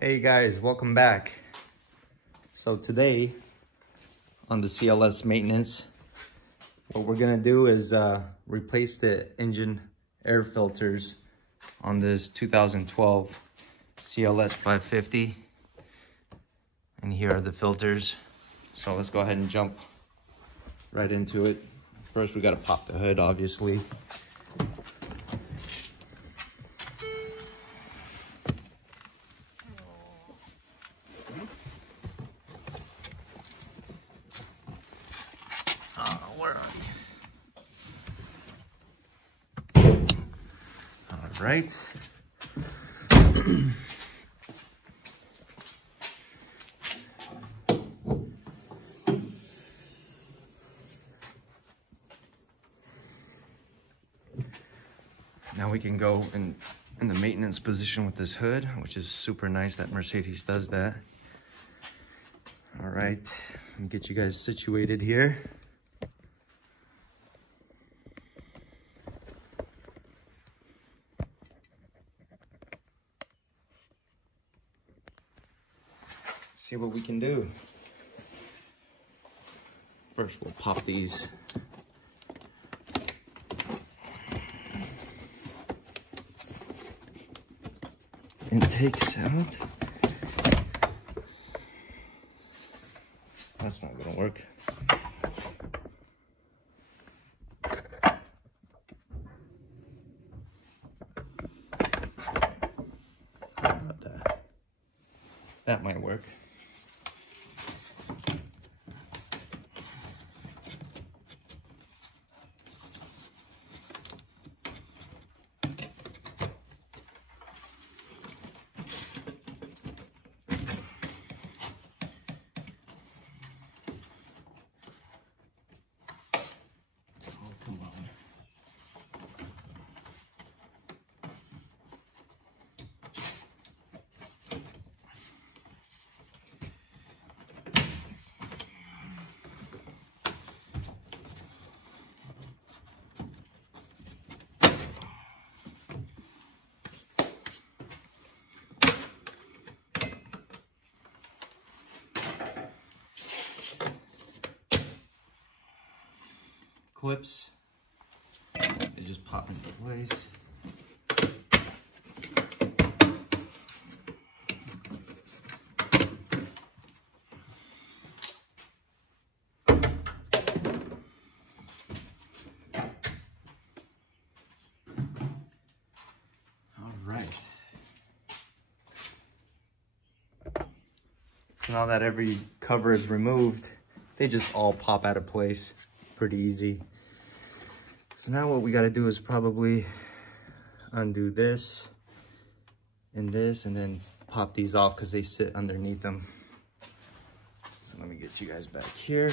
Hey guys, welcome back. So today on the CLS maintenance, what we're gonna do is replace the engine air filters on this 2012 CLS550. And here are the filters. So let's go ahead and jump right into it. First we gotta pop the hood, obviously. Where are you? All right. Now we can go in the maintenance position with this hood, which is super nice that Mercedes does that. All right, let me get you guys situated here. See what we can do. First, we'll pop these. Intakes out. That's not gonna work. How about that? That might work. Clips, they just pop into place. All right. Now that every cover is removed, they just all pop out of place. Pretty easy. So now what we got to do is probably undo this, and then pop these off because they sit underneath them. So let me get you guys back here.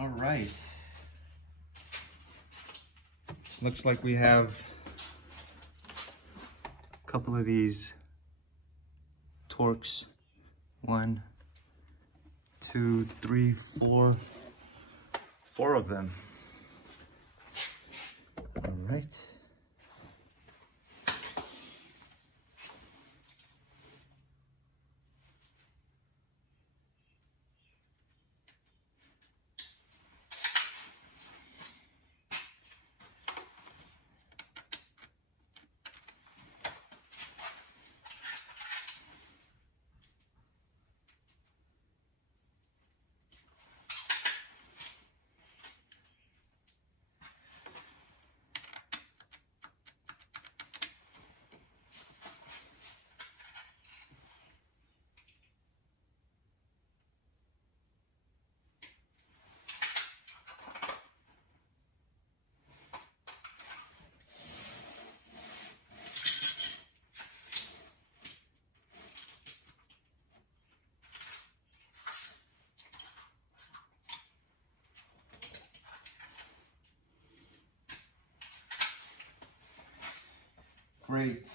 All right. Looks like we have a couple of these Torx. 1, 2, 3, 4. 4 of them. All right. great.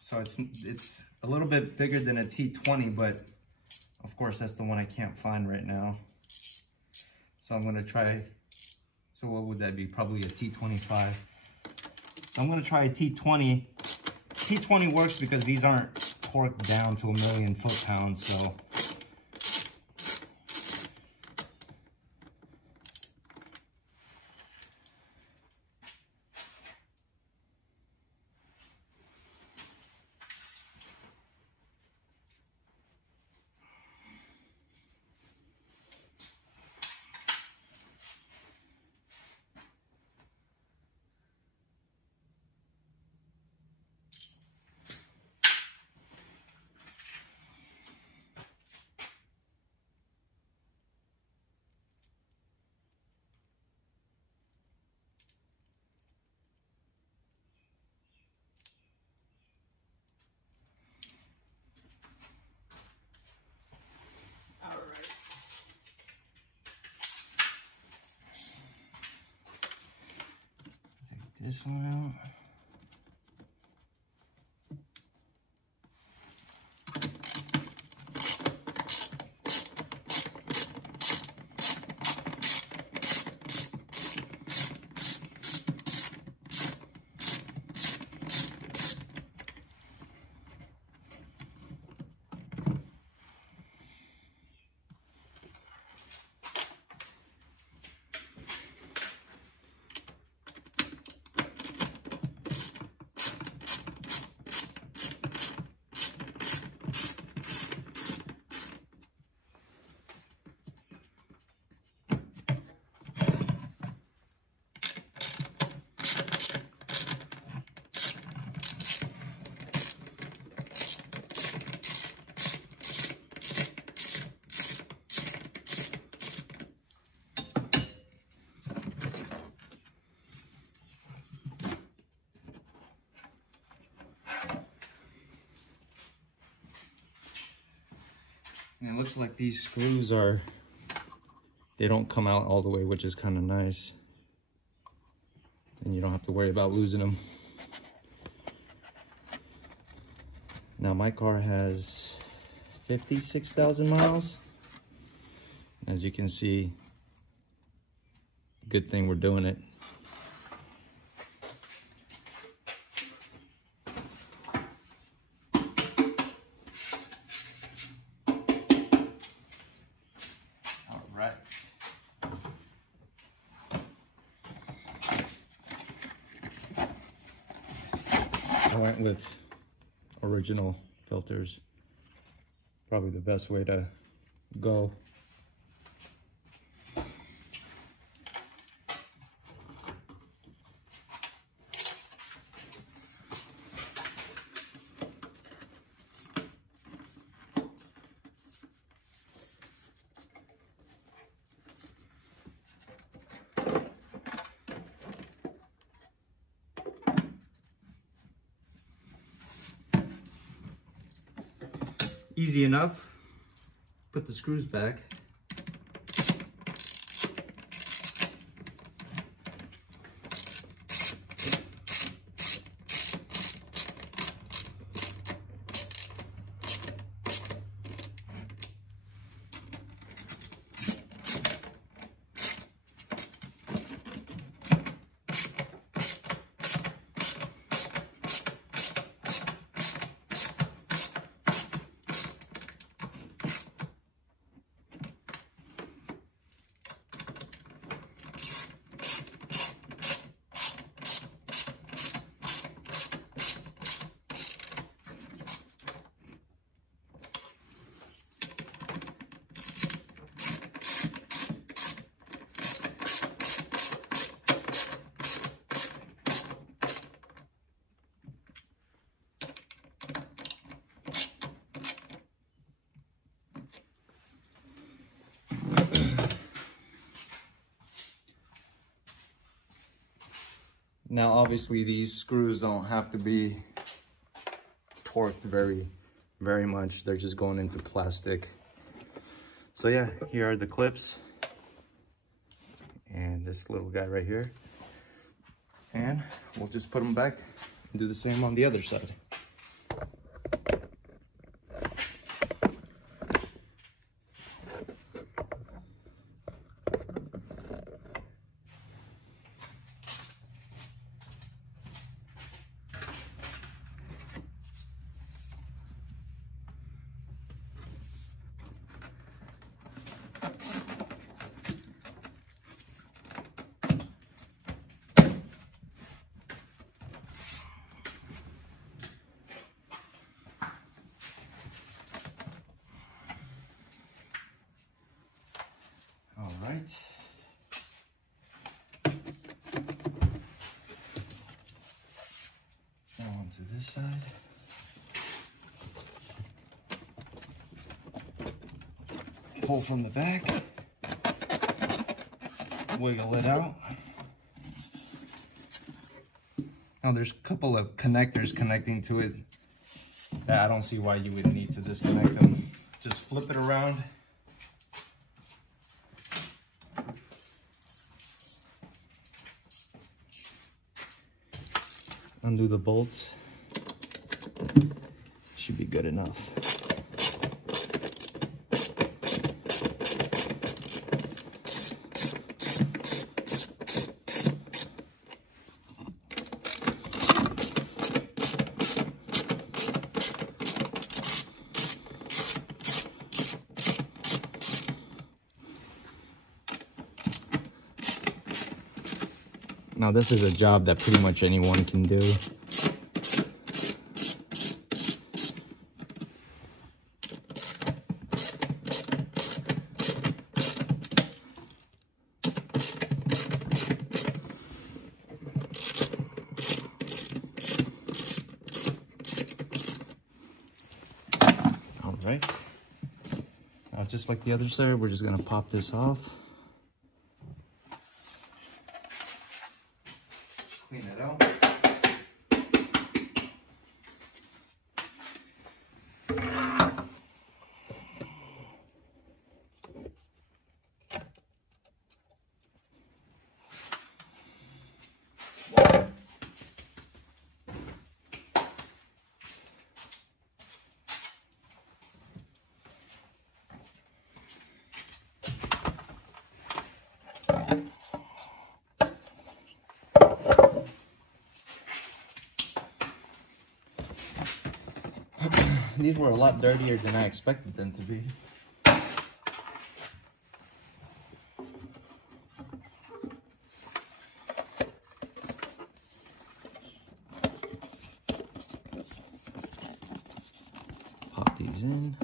So it's a little bit bigger than a T20, but of course that's the one I can't find right now. So I'm gonna try, so what would that be? Probably a T25. So I'm gonna try a T20. T20 works because these aren't torqued down to 1,000,000 foot-pounds, so. Take this one out. And it looks like these screws they don't come out all the way, which is kind of nice. And you don't have to worry about losing them. Now my car has 56,000 miles. As you can see, good thing we're doing it. I went with original filters. Probably the best way to go. Easy enough. Put the screws back. Now, obviously, these screws don't have to be torqued very much. They're just going into plastic. So yeah, here are the clips and this little guy right here. And we'll just put them back and do the same on the other side. All right. Now onto this side. Pull from the back. Wiggle it out. Now there's a couple of connectors connecting to it that I don't see why you would need to disconnect them. Just flip it around. Undo the bolts. Should be good enough. Now this is a job that pretty much anyone can do. All right. Now just like the other side, we're just gonna pop this off. Clean it out. These were a lot dirtier than I expected them to be. Pop these in.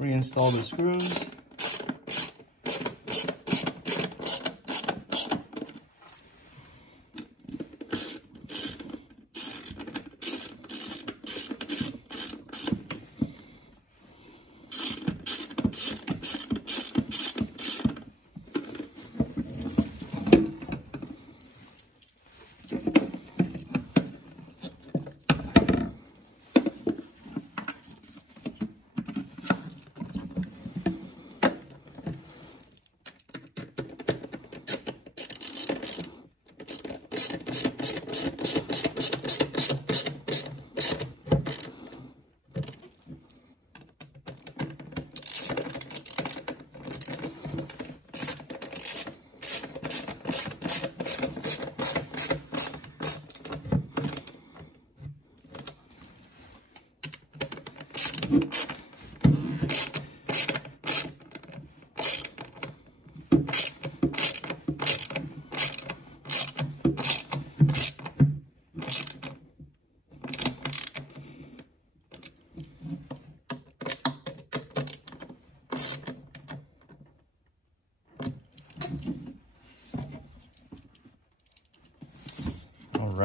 Reinstall the screws.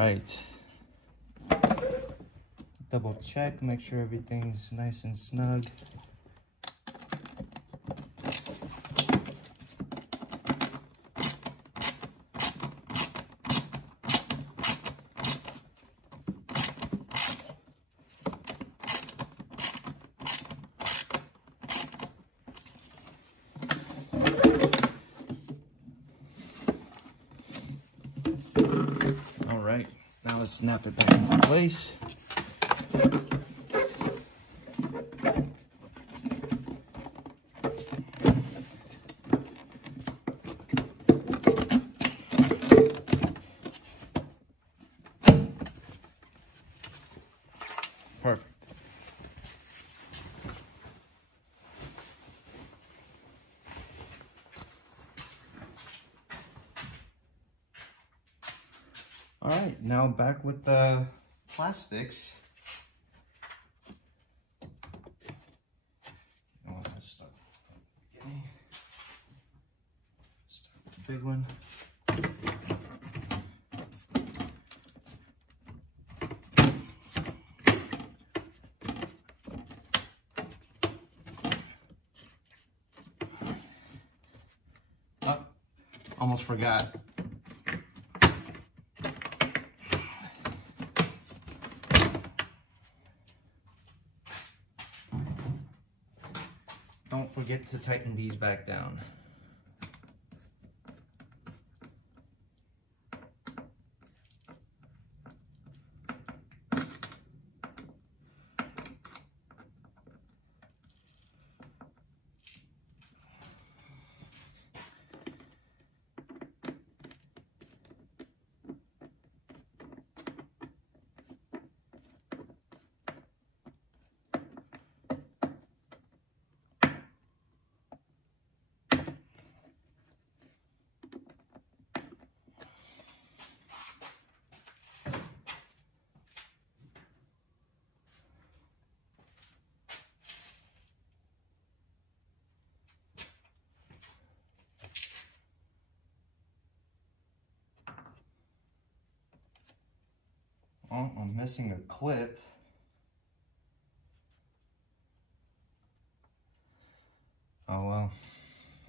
right. Double check, make sure everything's nice and snug. All right, now let's snap it back into place. Perfect. All right, now back with the plastics. Let's start from the beginning. Start with the big one. Oh, almost forgot. Don't forget to tighten these back down. Oh, I'm missing a clip. Oh well,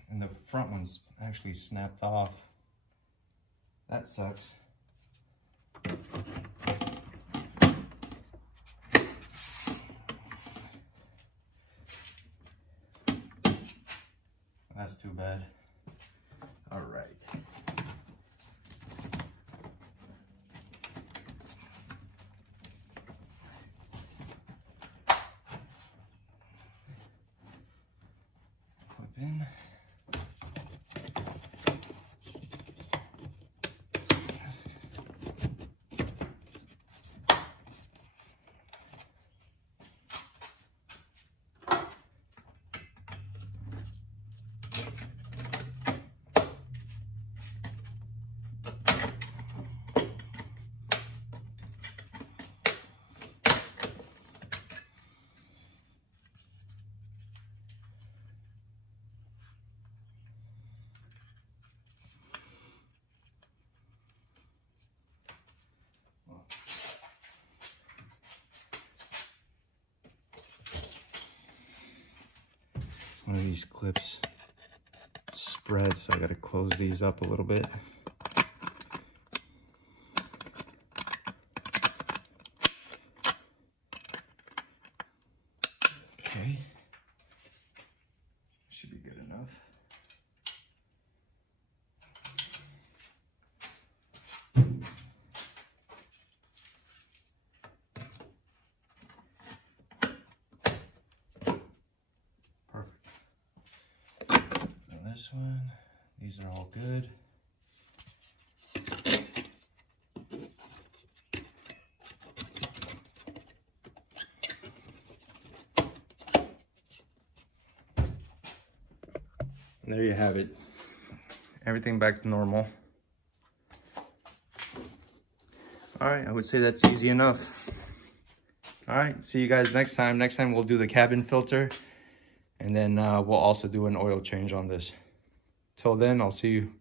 and the front one's actually snapped off. That sucks. That's too bad. All right. Clip in. One of these clips spread, so I gotta close these up a little bit. Okay, should be good enough. This one, these are all good. And there you have it. Everything back to normal. All right, I would say that's easy enough. All right, see you guys next time. Next time we'll do the cabin filter, and then we'll also do an oil change on this. Till then, I'll see you